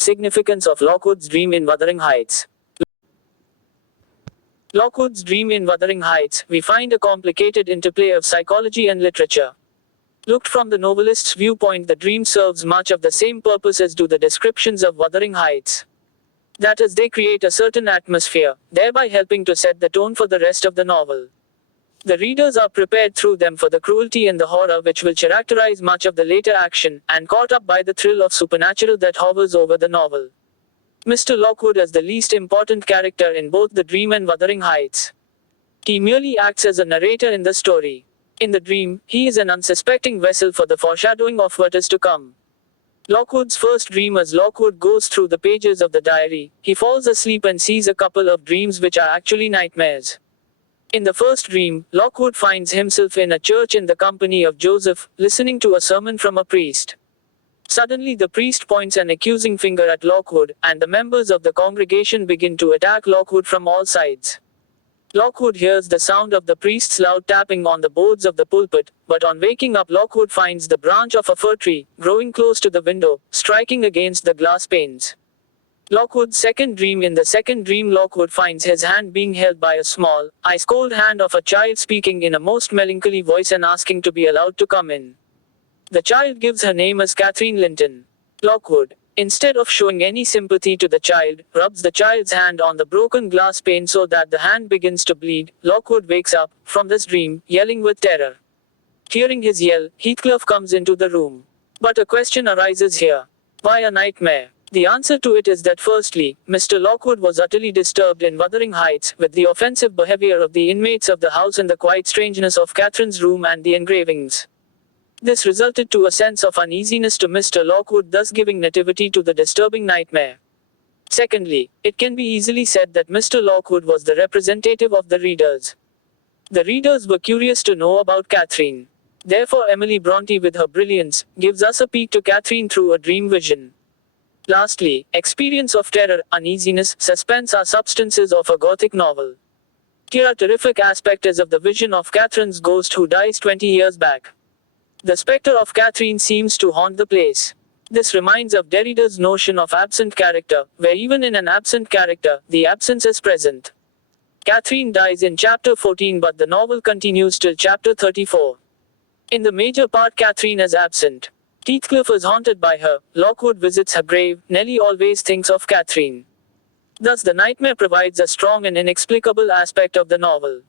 Significance of Lockwood's dream in Wuthering Heights. Lockwood's dream in Wuthering Heights, we find a complicated interplay of psychology and literature. Looked from the novelist's viewpoint, the dream serves much of the same purpose as do the descriptions of Wuthering Heights. That is, they create a certain atmosphere, thereby helping to set the tone for the rest of the novel. The readers are prepared through them for the cruelty and the horror which will characterize much of the later action, and caught up by the thrill of supernatural that hovers over the novel. Mr. Lockwood is the least important character in both the dream and Wuthering Heights. He merely acts as a narrator in the story. In the dream, he is an unsuspecting vessel for the foreshadowing of what is to come. Lockwood's first dream, as Lockwood goes through the pages of the diary, he falls asleep and sees a couple of dreams which are actually nightmares. In the first dream, Lockwood finds himself in a church in the company of Joseph, listening to a sermon from a priest. Suddenly the priest points an accusing finger at Lockwood, and the members of the congregation begin to attack Lockwood from all sides. Lockwood hears the sound of the priest's loud tapping on the boards of the pulpit, but on waking up Lockwood finds the branch of a fir tree, growing close to the window, striking against the glass panes. Lockwood's second dream. In the second dream, Lockwood finds his hand being held by a small, ice-cold hand of a child speaking in a most melancholy voice and asking to be allowed to come in. The child gives her name as Catherine Linton. Lockwood, instead of showing any sympathy to the child, rubs the child's hand on the broken glass pane so that the hand begins to bleed. Lockwood wakes up from this dream, yelling with terror. Hearing his yell, Heathcliff comes into the room. But a question arises here. Why a nightmare? The answer to it is that firstly, Mr. Lockwood was utterly disturbed in Wuthering Heights with the offensive behavior of the inmates of the house and the quiet strangeness of Catherine's room and the engravings. This resulted to a sense of uneasiness to Mr. Lockwood, thus giving nativity to the disturbing nightmare. Secondly, it can be easily said that Mr. Lockwood was the representative of the readers. The readers were curious to know about Catherine. Therefore, Emily Bronte, with her brilliance, gives us a peek to Catherine through a dream vision. Lastly, experience of terror, uneasiness, suspense are substances of a Gothic novel. Here a terrific aspect is of the vision of Catherine's ghost who dies 20 years back. The spectre of Catherine seems to haunt the place. This reminds of Derrida's notion of absent character, where even in an absent character, the absence is present. Catherine dies in chapter 14, but the novel continues till chapter 34. In the major part, Catherine is absent. Heathcliff is haunted by her. Lockwood visits her grave. Nellie always thinks of Catherine. Thus the nightmare provides a strong and inexplicable aspect of the novel.